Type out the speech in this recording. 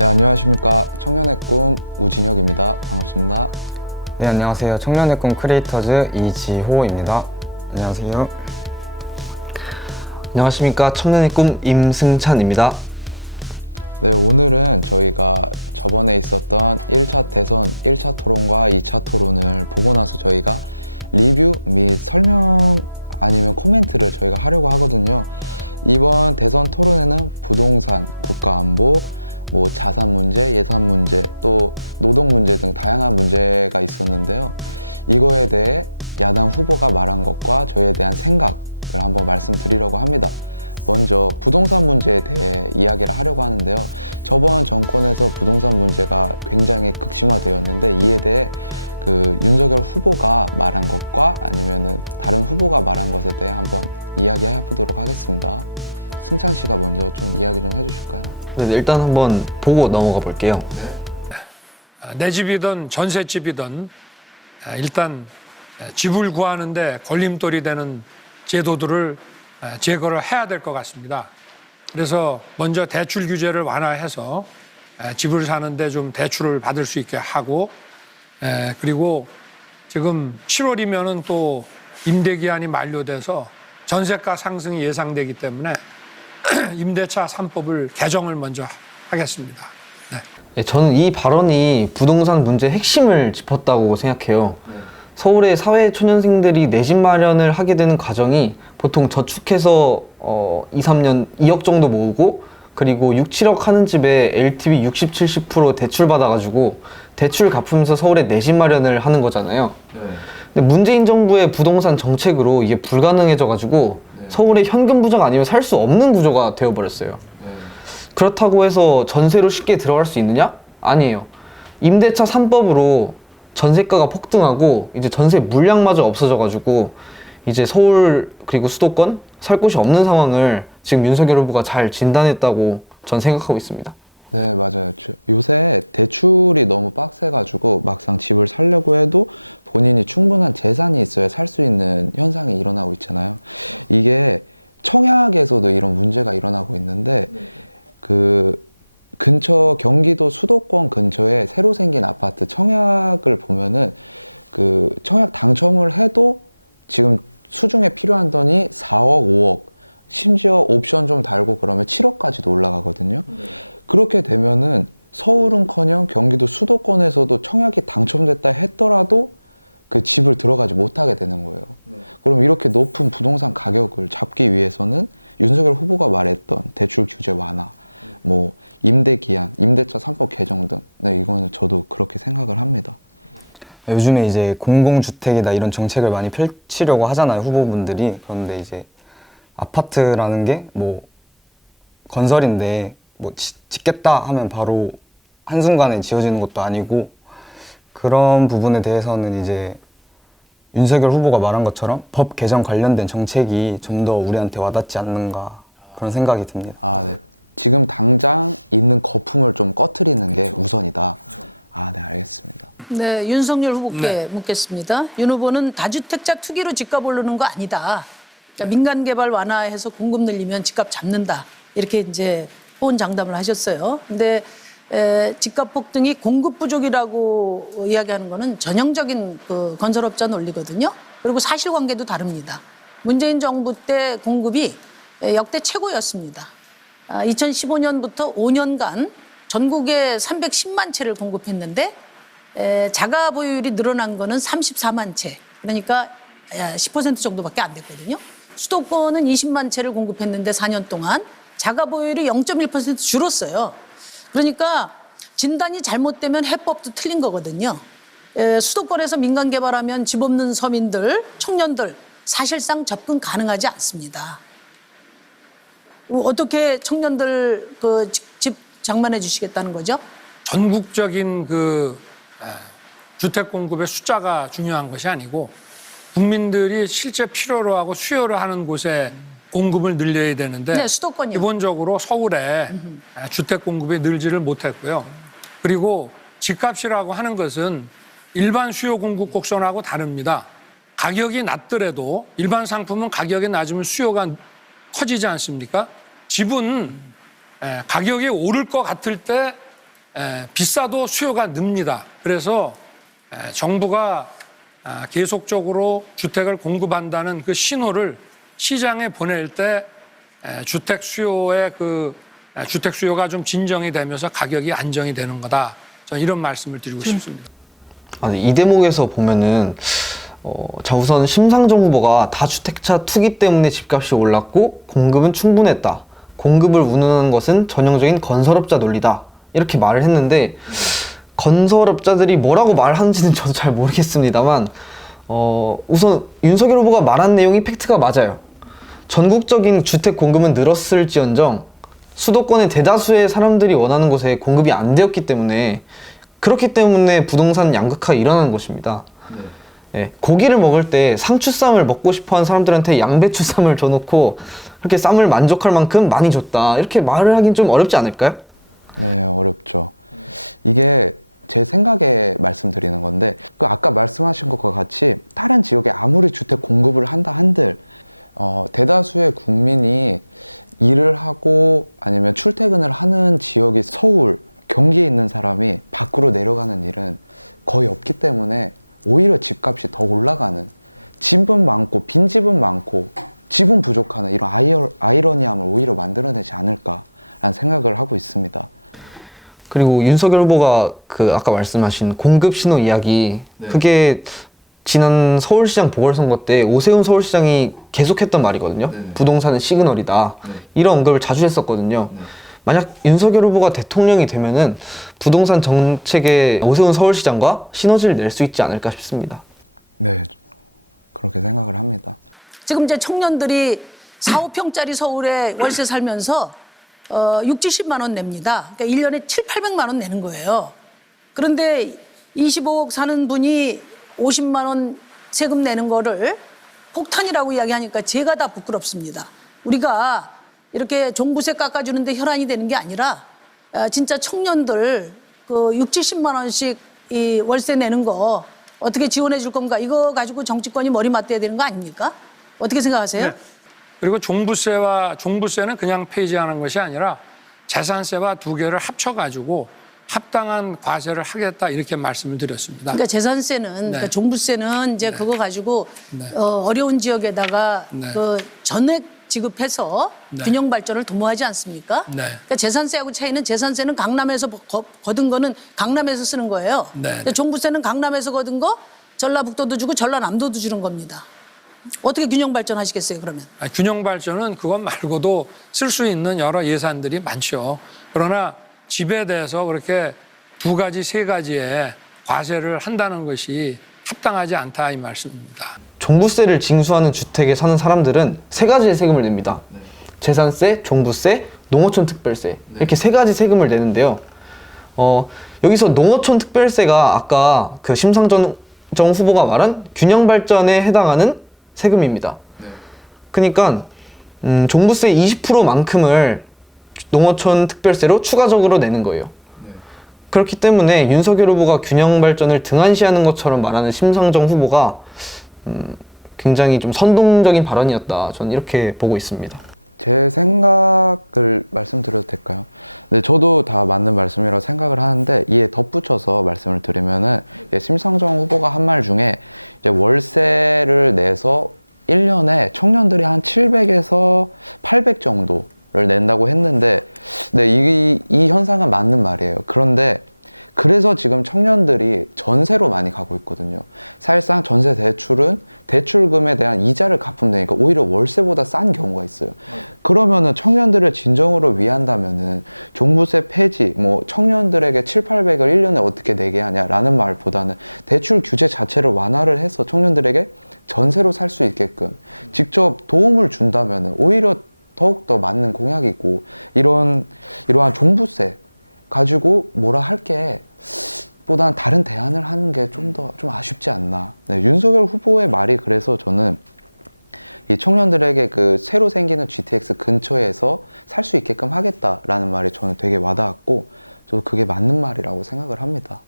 네, 안녕하십니까. 청년의 꿈 우진혁입니다. 반갑습니다. 네, 안녕하세요. 청년의 꿈 크리에이터즈 이지호입니다. 안녕하세요. 안녕하십니까. 청년의 꿈 임승찬입니다. 네, 오늘은 저희가 저번에 있었던 1차 대선 1차 토론과 2차 토론을 보고 나서 저희가 리뷰 및 설명 아니면 코멘트를 저희가 하려고 하거든요. 이번 대선 토론에는 부동산, 국가안보, 자산 문제, 예산 문제, 또 노동 문제 등 다양한 문제가 있었는데요. 이거에 대해 야당 후보가 말한 것과 저희에 대한 생각을 한번 말씀드리려고 합니다. 먼저 부동산 문제에 대해 이야기를 하려고 하는데요. 저번 정권에서 부동산 문제가 굉장히 극심화되었는데 이에 대해 윤석열 후보가 말한 것과 아니면은 다른 후보가 말한 것에 대해 한번 이야기해 보도록 하겠습니다. 승찬 씨가 먼저 좀 이야기 좀 해주실까요? 네, 일단 한번 보고 넘어가 볼게요. 내 집이든 전셋집이든 일단 집을 구하는데 걸림돌이 되는 제도들을 제거를 해야 될 것 같습니다. 그래서 먼저 대출 규제를 완화해서 집을 사는데 좀 대출을 받을 수 있게 하고, 그리고 지금 7월이면은 또 임대 기한이 만료돼서 전세가 상승이 예상되기 때문에 임대차 3법을 개정을 먼저 하겠습니다. 네, 저는 이 발언이 부동산 문제의 핵심을 짚었다고 생각해요. 서울의 사회초년생들이 내 집 마련을 하게 되는 과정이 보통 저축해서 2, 3년 2억 정도 모으고, 그리고 6, 7억 하는 집에 LTV 60, 70% 대출 받아가지고 대출 갚으면서 서울에 내 집 마련을 하는 거잖아요. 근데 문재인 정부의 부동산 정책으로 이게 불가능해져가지고 서울의 현금 부자가 아니면 살 수 없는 구조가 되어버렸어요. 그렇다고 해서 전세로 쉽게 들어갈 수 있느냐? 아니에요. 임대차 3법으로 전세가가 폭등하고 이제 전세 물량마저 없어져가지고 이제 서울 그리고 수도권 살 곳이 없는 상황을 지금 윤석열 후보가 잘 진단했다고 전 생각하고 있습니다. 네, 맞아요. 요새 대출이 너무 빡세가지고 막상 집을 사려고 해도 본인이 충분한 재산이 있어야 살 수 있는 현상이 일어나고 있잖아요. 이게 청약에서도 이런 문제가 일어나고 있는데 경기도 수도권 근처에 새로 생긴 아파트 청약을 보면은 청약 당첨을 해도 지금 수중에 필요한 돈이 4억, 5억, 심지어 옵션 좀 달고 그러면 7억까지도 올라가거든요. 그렇게 되면은 서울은커녕 경기도 수도권에서도 청약이 당첨됐다 했더라도 그 집을 들어가지 못하게 되는 거예요. 그럼 이렇게 높은 부동산 가격을 잡기 위해서는 윤석열 후보가 말했던 대출 규제 완화, 임대 기한, 임대차 3법 개정 등, 네, 이거는 저도 그렇게 생각을 합니다. 요즘에 이제 공공주택이나 이런 정책을 많이 펼치려고 하잖아요, 후보분들이. 그런데 이제 아파트라는 게 건설인데 짓겠다 하면 바로 한순간에 지어지는 것도 아니고, 그런 부분에 대해서는 이제 윤석열 후보가 말한 것처럼 법 개정 관련된 정책이 좀 더 우리한테 와닿지 않는가, 그런 생각이 듭니다. 아, 네. 지금 당장 있는 거품을 좀 꺼트리는 게 우선이다. 아, 네, 알겠습니다. 네, 윤석열 후보께 묻겠습니다. 윤 후보는 다주택자 투기로 집값 오르는 거 아니다. 민간 개발 완화해서 공급 늘리면 집값 잡는다. 이렇게 이제 호언장담을 하셨어요. 근데 집값 폭등이 공급 부족이라고 이야기하는 거는 전형적인 건설업자 논리거든요. 그리고 사실관계도 다릅니다. 문재인 정부 때 공급이 역대 최고였습니다. 2015년부터 5년간 전국에 310만 채를 공급했는데 자가 보유율이 늘어난 거는 34만 채. 그러니까 10% 정도밖에 안 됐거든요. 수도권은 20만 채를 공급했는데 4년 동안 자가 보유율이 0.1% 줄었어요. 그러니까 진단이 잘못되면 해법도 틀린 거거든요. 수도권에서 민간 개발하면 집 없는 서민들, 청년들 사실상 접근 가능하지 않습니다. 어떻게 청년들 집 장만해 주시겠다는 거죠? 전국적인 주택 공급의 숫자가 중요한 것이 아니고 국민들이 실제 필요로 하고 수요를 하는 곳에 공급을 늘려야 되는데, 네, 수도권이요. 기본적으로 서울에 주택 공급이 늘지를 못했고요. 그리고 집값이라고 하는 것은 일반 수요 공급 곡선하고 다릅니다. 가격이 낮더라도 일반 상품은 가격이 낮으면 수요가 커지지 않습니까? 집은 가격이 오를 것 같을 때 비싸도 수요가 늡니다. 그래서 정부가 계속적으로 주택을 공급한다는 그 신호를 시장에 보낼 때 주택 수요가 좀 진정이 되면서 가격이 안정이 되는 거다. 저는 이런 말씀을 드리고 싶습니다. 이 대목에서 보면은 자 우선 심상정 후보가 다주택자 투기 때문에 집값이 올랐고 공급은 충분했다. 공급을 운운하는 것은 전형적인 건설업자 논리다. 이렇게 말을 했는데 건설업자들이 뭐라고 말하는지는 저도 잘 모르겠습니다만 우선 윤석열 후보가 말한 내용이 팩트가 맞아요. 전국적인 주택 공급은 늘었을지언정 수도권의 대다수의 사람들이 원하는 곳에 공급이 안 되었기 때문에 그렇기 때문에 부동산 양극화가 일어나는 것입니다. 네, 고기를 먹을 때 상추쌈을 먹고 싶어하는 사람들한테 양배추쌈을 줘놓고 그렇게 쌈을 만족할 만큼 많이 줬다 이렇게 말을 하긴 좀 어렵지 않을까요? 네, 어렵죠. 이게 제 생각에 말씀드리는 건데 그 아까 말씀하신 것과 같이 다른 지역에 아무리 주택 공급을 한다 한들 대다수의 국민이 일을 하고 아니면 출퇴근을 하는 지역이 서울, 경기에 있는 사람이 밖으로 내려가는 일은 거의 없기 때문에 오히려 집값이 더 올라가는, 집은 많고 빈집은 많고 집은 부족하는 이런 아이러니함을 오히려 만들어내지 않을까라는 생각을 하고 있습니다. 그리고 윤석열 후보가 그 아까 말씀하신 공급 신호 이야기 그게 지난 서울시장 보궐선거 때 오세훈 서울시장이 계속했던 말이거든요. 부동산은 시그널이다. 이런 언급을 자주 했었거든요. 만약 윤석열 후보가 대통령이 되면은 부동산 정책에 오세훈 서울시장과 시너지를 낼 수 있지 않을까 싶습니다. 네, 그렇게 생각을 합니다. 지금 이제 청년들이 4, 5평짜리 서울에 월세 살면서 6, 70만 원 냅니다. 그러니까 1년에 7, 800만 원 내는 거예요. 그런데 25억 사는 분이 50만 원 세금 내는 거를 폭탄이라고 이야기하니까 제가 다 부끄럽습니다. 우리가 이렇게 종부세 깎아주는데 혈안이 되는 게 아니라 진짜 청년들 그 6, 70만 원씩 이 월세 내는 거 어떻게 지원해 줄 건가? 이거 가지고 정치권이 머리 맞대야 되는 거 아닙니까? 어떻게 생각하세요? 네. 그리고 종부세는 그냥 폐지하는 것이 아니라 재산세와 두 개를 합쳐가지고 합당한 과세를 하겠다 이렇게 말씀을 드렸습니다. 그러니까 재산세는, 그러니까 종부세는 이제 그거 가지고 어려운 지역에다가 그 전액 지급해서 균형 발전을 도모하지 않습니까? 그러니까 재산세하고 차이는 재산세는 강남에서 거둔 거는 강남에서 쓰는 거예요. 근데 종부세는 강남에서 거둔 거 전라북도도 주고 전라남도도 주는 겁니다. 어떻게 균형 발전하시겠어요, 그러면? 균형 발전은 그것 말고도 쓸 수 있는 여러 예산들이 많죠. 그러나 집에 대해서 그렇게 두 가지, 세 가지의 과세를 한다는 것이 합당하지 않다 이 말씀입니다. 종부세를 징수하는 주택에 사는 사람들은 세 가지의 세금을 냅니다. 재산세, 종부세, 농어촌 특별세 이렇게 세 가지 세금을 내는데요. 여기서 농어촌 특별세가 아까 그 심상정 후보가 말한 균형 발전에 해당하는 세금입니다. 그러니까 종부세 20%만큼을 농어촌 특별세로 추가적으로 내는 거예요. 그렇기 때문에 윤석열 후보가 균형 발전을 등한시하는 것처럼 말하는 심상정 후보가 굉장히 좀 선동적인 발언이었다. 저는 이렇게 보고 있습니다. 제 생각을 말씀드려도 될까요? 네, 저도 다 맞는 말씀이라고 생각을 하는데 이에 덧붙여서 말씀을 드리면은 심상정 후보가 한 말 중에 이제 월세를 내서 1년에 청년들이 한 700에서 800 정도를 낸다고 했는데 네, 이 현상은 맞는 말이에요. 그런데 그래서 지금 청년들이 전세로 많이 가고 있거든요. 사실상 전세 대출은 대출금에 대한 이자를 갚으면 되니까 오히려 월세보다 싼 경우가 있어요. 그러면은 청년들을 진정으로 위한다면은 종부세 폐지, 뭐 청년들에게 7, 800을 1년에 어떻게 내게 하냐라는 말보다는 대출 규제 자체를 완화를 해서 청년들에게 전세로 살 수 있게끔 직접 도움을 준다면은 오히려 더욱더 맞는 공약이고 이러한 종부세 가지고 뭐라 할 게 보단 다른 대안을 하는 게 좀 아쉽지 않나. 네, 윤석열 후보의 말이 그래서 저는 이 청년들에게 그 새로 생기는 GTX 근처에서 살 수 있게끔 하겠다라는 말이 저는 되게 와닿았고 저도 그게 맞는 말이라고 생각을 합니다.